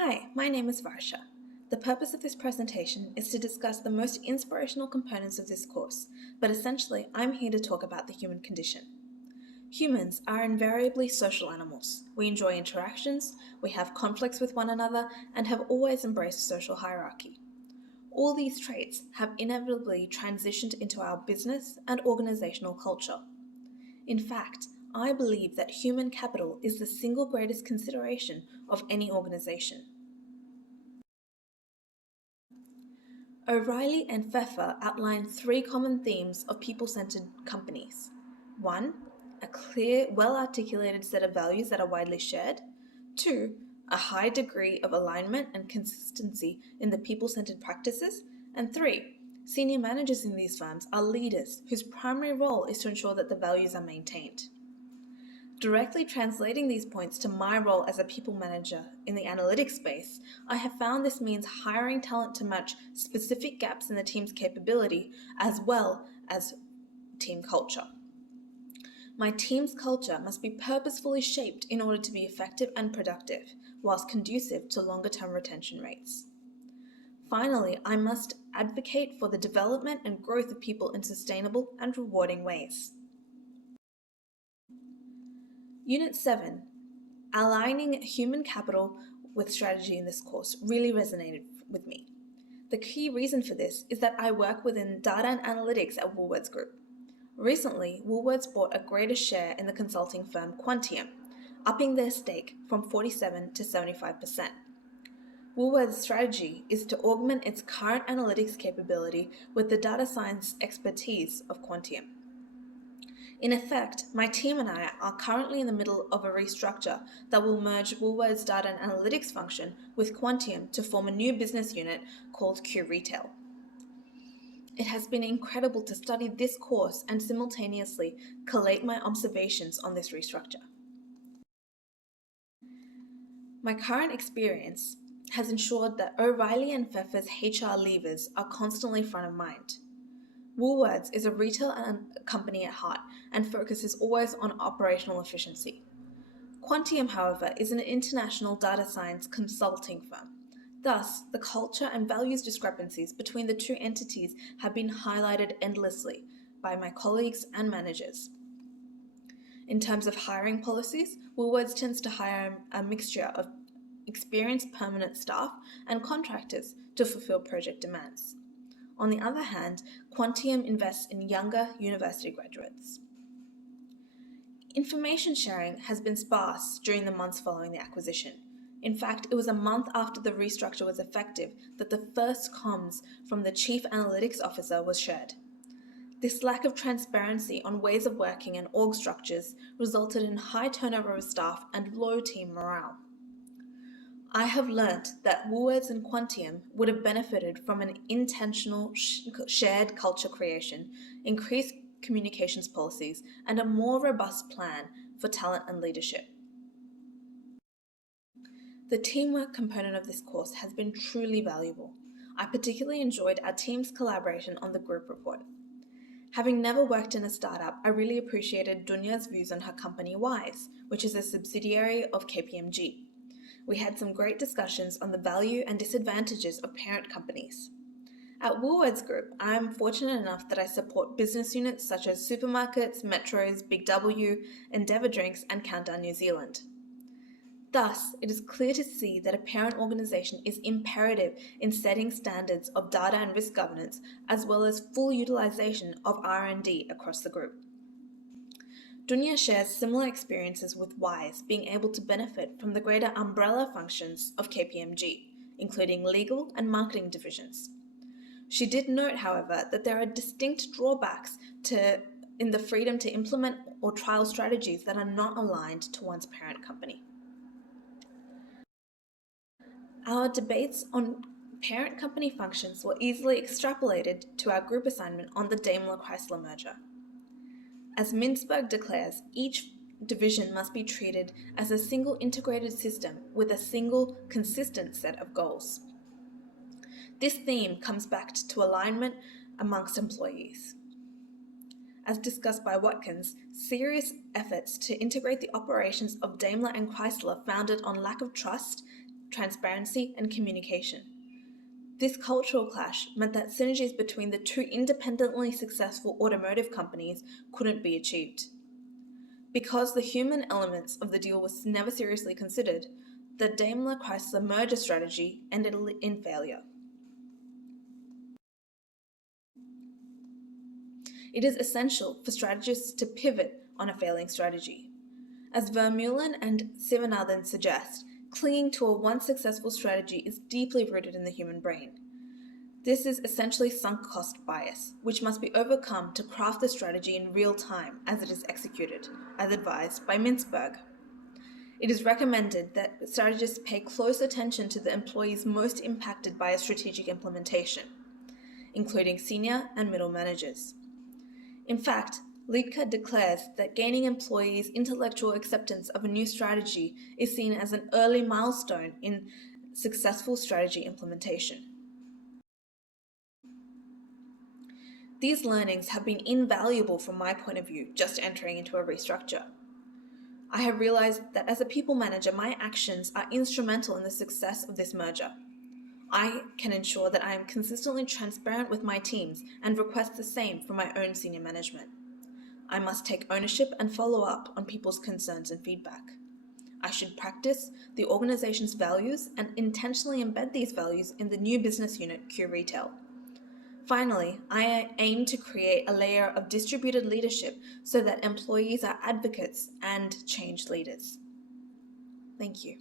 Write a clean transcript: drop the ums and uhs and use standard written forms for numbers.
Hi, my name is Varsha. The purpose of this presentation is to discuss the most inspirational components of this course, but essentially I'm here to talk about the human condition. Humans are invariably social animals. We enjoy interactions, we have conflicts with one another, and have always embraced social hierarchy. All these traits have inevitably transitioned into our business and organizational culture. In fact, I believe that human capital is the single greatest consideration of any organization. O'Reilly and Pfeffer outline three common themes of people-centered companies. 1. A clear, well-articulated set of values that are widely shared. 2. A high degree of alignment and consistency in the people-centered practices. And 3. Senior managers in these firms are leaders whose primary role is to ensure that the values are maintained. Directly translating these points to my role as a people manager in the analytics space, I have found this means hiring talent to match specific gaps in the team's capability as well as team culture. My team's culture must be purposefully shaped in order to be effective and productive, whilst conducive to longer-term retention rates. Finally, I must advocate for the development and growth of people in sustainable and rewarding ways. Unit 7, aligning human capital with strategy in this course really resonated with me. The key reason for this is that I work within data and analytics at Woolworths Group. Recently, Woolworths bought a greater share in the consulting firm Quantium, upping their stake from 47% to 75%. Woolworths' strategy is to augment its current analytics capability with the data science expertise of Quantium. In effect, my team and I are currently in the middle of a restructure that will merge Woolworths' data and analytics function with Quantium to form a new business unit called Q Retail. It has been incredible to study this course and simultaneously collate my observations on this restructure. My current experience has ensured that O'Reilly and Pfeffer's HR levers are constantly front of mind. Woolworths is a retail company at heart and focuses always on operational efficiency. Quantium, however, is an international data science consulting firm. Thus, the culture and values discrepancies between the two entities have been highlighted endlessly by my colleagues and managers. In terms of hiring policies, Woolworths tends to hire a mixture of experienced permanent staff and contractors to fulfill project demands. On the other hand, Quantium invests in younger university graduates. Information sharing has been sparse during the months following the acquisition. In fact, it was a month after the restructure was effective that the first comms from the Chief Analytics Officer was shared. This lack of transparency on ways of working and org structures resulted in high turnover of staff and low team morale. I have learnt that Woolworths and Quantium would have benefited from an intentional shared culture creation, increased communications policies, and a more robust plan for talent and leadership. The teamwork component of this course has been truly valuable. I particularly enjoyed our team's collaboration on the group report. Having never worked in a startup, I really appreciated Dunya's views on her company Wise, which is a subsidiary of KPMG. We had some great discussions on the value and disadvantages of parent companies. At Woolworths Group, I am fortunate enough that I support business units such as supermarkets, metros, Big W, Endeavour Drinks, and Countdown New Zealand. Thus, it is clear to see that a parent organisation is imperative in setting standards of data and risk governance, as well as full utilisation of R&D across the group. Dunya shares similar experiences with Wise being able to benefit from the greater umbrella functions of KPMG, including legal and marketing divisions. She did note, however, that there are distinct drawbacks in the freedom to implement or trial strategies that are not aligned to one's parent company. Our debates on parent company functions were easily extrapolated to our group assignment on the Daimler-Chrysler merger. As Mintzberg declares, each division must be treated as a single integrated system with a single consistent set of goals. This theme comes back to alignment amongst employees. As discussed by Watkins, serious efforts to integrate the operations of Daimler and Chrysler founded on lack of trust transparency, and communication. This cultural clash meant that synergies between the two independently successful automotive companies couldn't be achieved. Because the human elements of the deal was never seriously considered, the Daimler-Chrysler merger strategy ended in failure. It is essential for strategists to pivot on a failing strategy. As Vermeulen and Sivanathan suggest, clinging to a once successful strategy is deeply rooted in the human brain. This is essentially sunk cost bias, which must be overcome to craft the strategy in real time as it is executed, as advised by Mintzberg. It is recommended that strategists pay close attention to the employees most impacted by a strategic implementation, including senior and middle managers. In fact, Liedtke declares that gaining employees' intellectual acceptance of a new strategy is seen as an early milestone in successful strategy implementation. These learnings have been invaluable from my point of view just entering into a restructure. I have realized that as a people manager, my actions are instrumental in the success of this merger. I can ensure that I am consistently transparent with my teams and request the same from my own senior management. I must take ownership and follow up on people's concerns and feedback. I should practice the organization's values and intentionally embed these values in the new business unit, Q Retail. Finally, I aim to create a layer of distributed leadership so that employees are advocates and change leaders. Thank you.